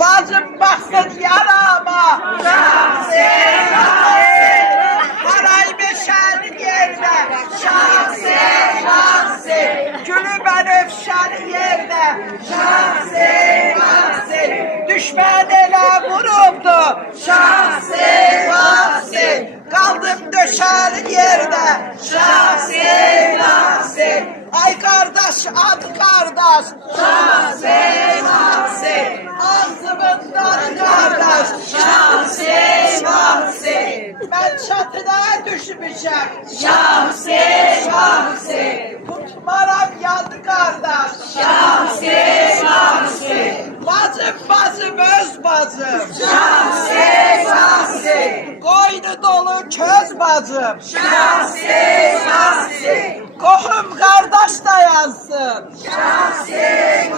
Bacım baksın yarama. Şahsen, haray beşer yerde. Şahsen, gülü ben öfşer yerde. Şahsen, düşman ele vuruldu. Şahsen, kaldım döşer yerde. Şahsen, ay kardeş ad kardeş. Şahsen, ağzımından kardeş. Şahsen, ben çatıda düşmüşüm. Şahsen, tutmaram yandı kardeş. Şahsen, bacım öz bacım. Şahsen, koynu dolu köz bacım. Şahsen, kohum kardeş dayansın. Şahsen,